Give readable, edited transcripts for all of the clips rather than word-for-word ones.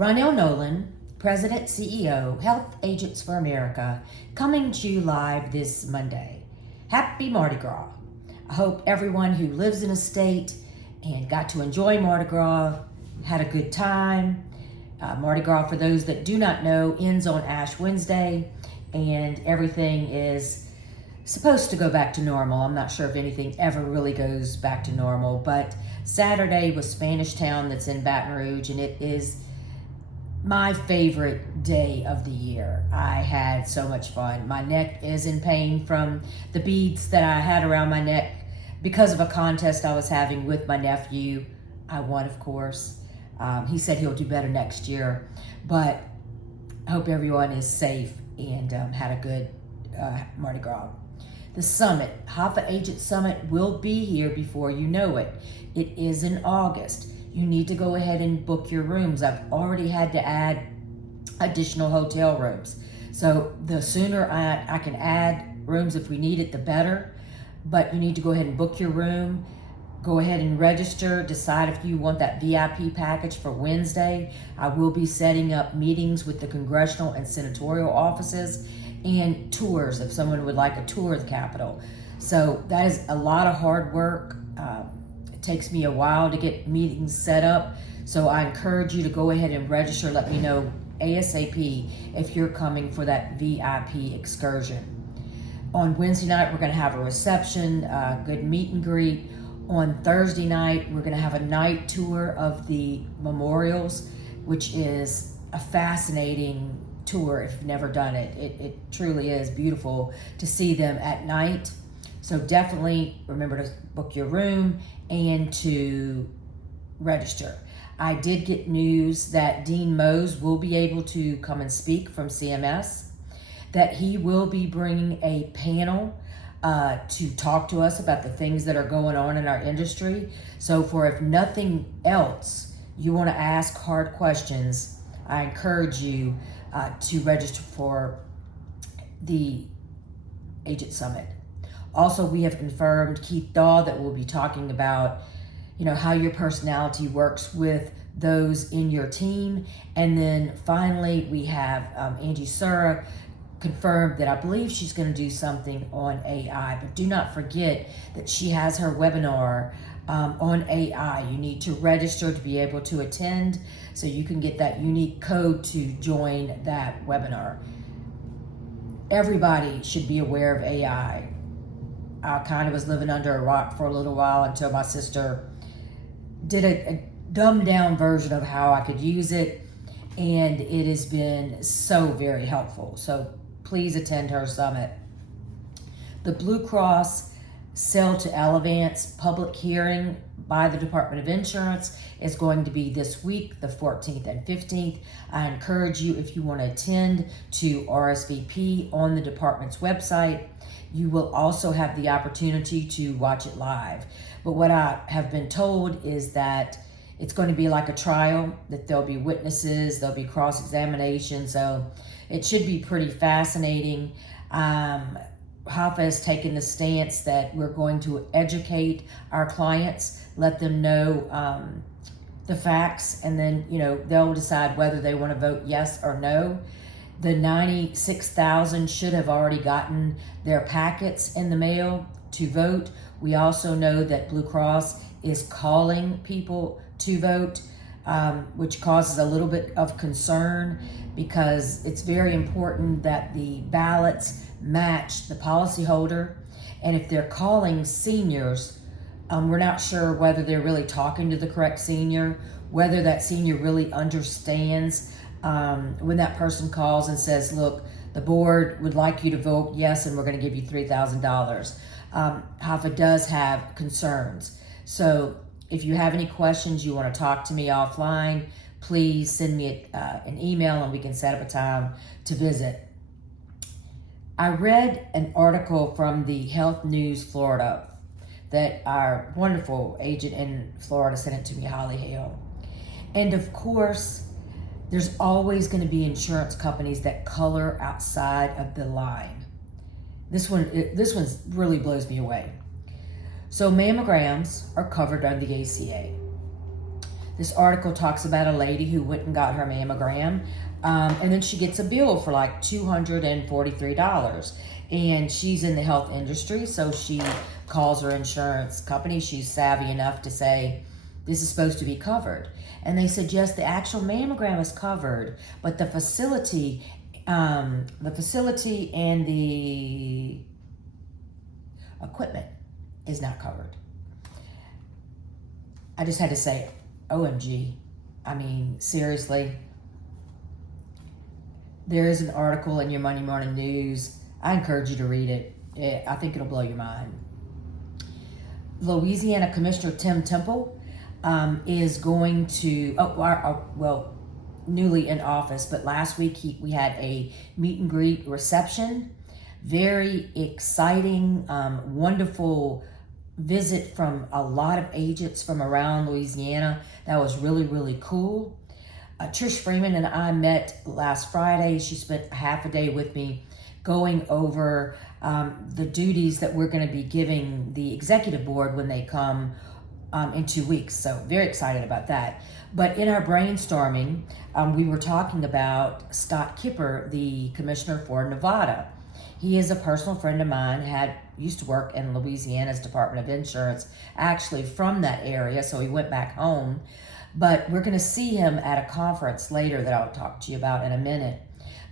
Ronell Nolan, President, CEO, Health Agents for America, coming to you live this Monday. Happy Mardi Gras. I hope everyone who lives in a state and got to enjoy Mardi Gras had a good time. Mardi Gras, for those that do not know, ends on Ash Wednesday, and everything is supposed to go back to normal. I'm not sure if anything ever really goes back to normal, but Saturday was Spanish Town, that's in Baton Rouge, and it is my favorite day of the year. I had so much fun. My neck is in pain from the beads that I had around my neck because of a contest I was having with my nephew. I won, of course. He said he'll do better next year, but I hope everyone is safe and had a good Mardi Gras. The summit, HAFA Agent Summit, will be here before you know it. It is in August. You need to go ahead and book your rooms. I've already had to add additional hotel rooms. So the sooner I can add rooms if we need it, the better. But you need to go ahead and book your room. Go ahead and register. Decide if you want that VIP package for Wednesday. I will be setting up meetings with the congressional and senatorial offices and tours if someone would like a tour of the Capitol. So that is a lot of hard work. It takes me a while to get meetings set up. So I encourage you to go ahead and register. Let me know ASAP if you're coming for that VIP excursion. On Wednesday night, we're going to have a reception, a good meet and greet. On Thursday night, we're going to have a night tour of the memorials, which is a fascinating tour if you've never done it. It truly is beautiful to see them at night. So definitely remember to book your room and to register. I did get news that Dean Mose will be able to come and speak from CMS, that he will be bringing a panel to talk to us about the things that are going on in our industry. So for if nothing else, you want to ask hard questions, I encourage you to register for the Agent Summit. Also, we have confirmed Keith Daw that we'll be talking about, how your personality works with those in your team. And then finally, we have Angie Sura confirmed that I believe she's going to do something on AI. But do not forget that she has her webinar on AI. You need to register to be able to attend so you can get that unique code to join that webinar. Everybody should be aware of AI. I kind of was living under a rock for a little while until my sister did a dumbed down version of how I could use it, and it has been so very helpful. So please attend her summit. The Blue Cross Sell to Elevance public hearing by the Department of Insurance is going to be this week, the 14th and 15th. I encourage you, if you want to attend, to RSVP on the department's website. You will also have the opportunity to watch it live. But what I have been told is that it's going to be like a trial, that there'll be witnesses, there'll be cross-examination, so it should be pretty fascinating. HAFA has taken the stance that we're going to educate our clients, let them know the facts, and then they'll decide whether they want to vote yes or no. The 96,000 should have already gotten their packets in the mail to vote. We also know that Blue Cross is calling people to vote, which causes a little bit of concern because it's very important that the ballots match the policyholder. And if they're calling seniors, we're not sure whether they're really talking to the correct senior, whether that senior really understands when that person calls and says, look, the board would like you to vote yes, and we're going to give you $3,000. HAFA does have concerns. So if you have any questions, you want to talk to me offline, please send me an email and we can set up a time to visit. I read an article from the Health News Florida that our wonderful agent in Florida sent it to me, Holly Hale. And of course, there's always going to be insurance companies that color outside of the line. This one really blows me away. So mammograms are covered under the ACA. This article talks about a lady who went and got her mammogram, and then she gets a bill for like $243. And she's in the health industry, so she calls her insurance company. She's savvy enough to say, this is supposed to be covered. And they said, yes, the actual mammogram is covered, but the facility and the equipment is not covered. I just had to say, OMG. I mean, seriously. There is an article in your Monday Morning News. I encourage you to read it. I think it'll blow your mind. Louisiana Commissioner Tim Temple is going to, newly in office, but last week we had a meet and greet reception. Very exciting, wonderful visit from a lot of agents from around Louisiana. That was really, really cool. Trish Freeman and I met last Friday. She spent half a day with me going over the duties that we're going to be giving the executive board when they come in 2 weeks. So very excited about that. But in our brainstorming, we were talking about Scott Kipper, the commissioner for Nevada. He is a personal friend of mine, used to work in Louisiana's Department of Insurance, actually from that area, so he went back home. But we're going to see him at a conference later that I'll talk to you about in a minute.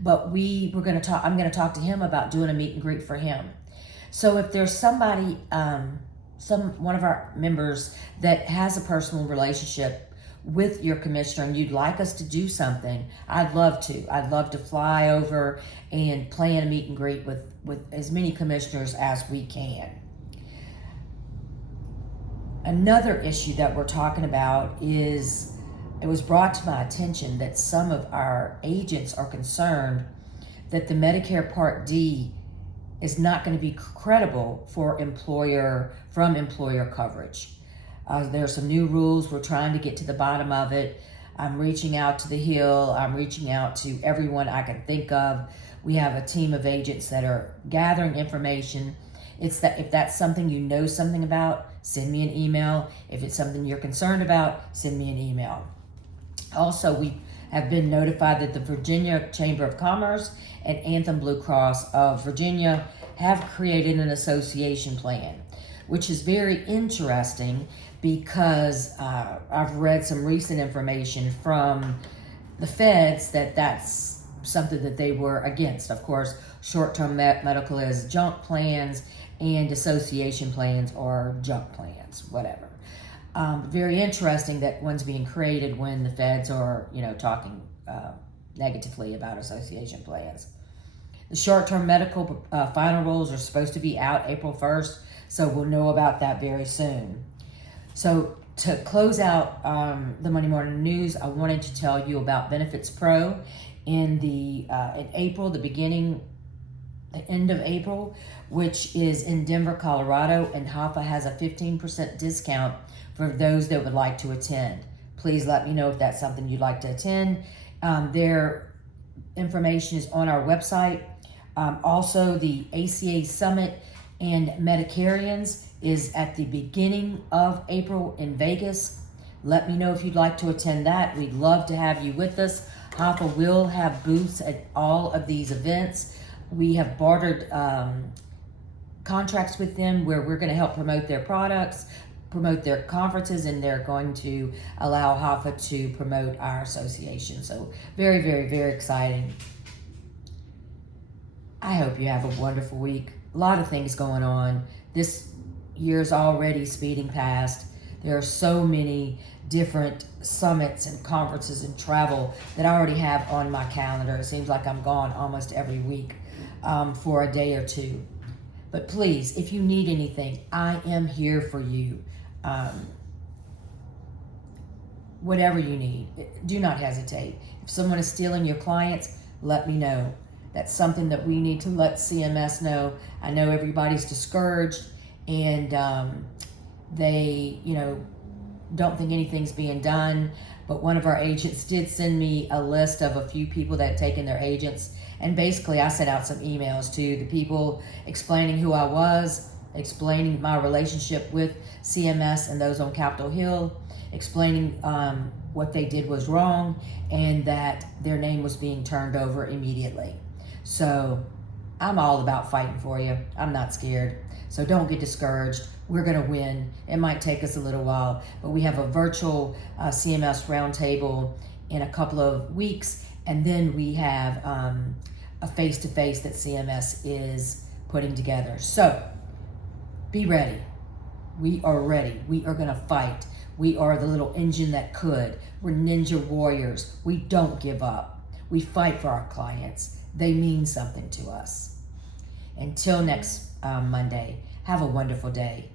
But I'm going to talk to him about doing a meet and greet for him. So if there's somebody, one of our members that has a personal relationship with your commissioner and you'd like us to do something, I'd love to. I'd love to fly over and plan a meet and greet with as many commissioners as we can. Another issue that we're talking about is, it was brought to my attention that some of our agents are concerned that the Medicare Part D is not going to be credible for employer coverage. There are some new rules. We're trying to get to the bottom of it. I'm reaching out to the Hill. I'm reaching out to everyone I can think of. We have a team of agents that are gathering information. If that's something you know something about, send me an email. If it's something you're concerned about, send me an email. Also, we have been notified that the Virginia Chamber of Commerce and Anthem Blue Cross of Virginia have created an association plan, which is very interesting because I've read some recent information from the feds that's something that they were against. Of course, short-term medical is junk plans and association plans are junk plans, whatever. Very interesting that one's being created when the feds are, talking negatively about association plans. The short-term medical final rules are supposed to be out April 1st, so we'll know about that very soon. So to close out the Monday Morning News, I wanted to tell you about Benefits Pro in April, the end of April, which is in Denver, Colorado, and HAFA has a 15% discount for those that would like to attend. Please let me know if that's something you'd like to attend. Their information is on our website. Also, the ACA Summit and Medicarians is at the beginning of April in Vegas. Let me know if you'd like to attend that. We'd love to have you with us. HAFA will have booths at all of these events. We have bartered contracts with them where we're going to help promote their products, promote their conferences, and they're going to allow HAFA to promote our association. So very, very, very exciting. I hope you have a wonderful week. A lot of things going on. This year's already speeding past. There are so many different summits and conferences and travel that I already have on my calendar. It seems like I'm gone almost every week for a day or two. But please, if you need anything, I am here for you. Whatever you need, do not hesitate. If someone is stealing your clients, let me know. That's something that we need to let CMS know. I know everybody's discouraged and they, don't think anything's being done. But one of our agents did send me a list of a few people that had taken their agents. And basically I sent out some emails to the people explaining who I was explaining my relationship with CMS and those on Capitol Hill, explaining what they did was wrong and that their name was being turned over immediately. So I'm all about fighting for you. I'm not scared. So don't get discouraged. We're going to win. It might take us a little while, but we have a virtual CMS roundtable in a couple of weeks, and then we have a face-to-face that CMS is putting together. So be ready. We are ready. We are going to fight. We are the little engine that could. We're ninja warriors. We don't give up. We fight for our clients. They mean something to us. Until next Monday, have a wonderful day.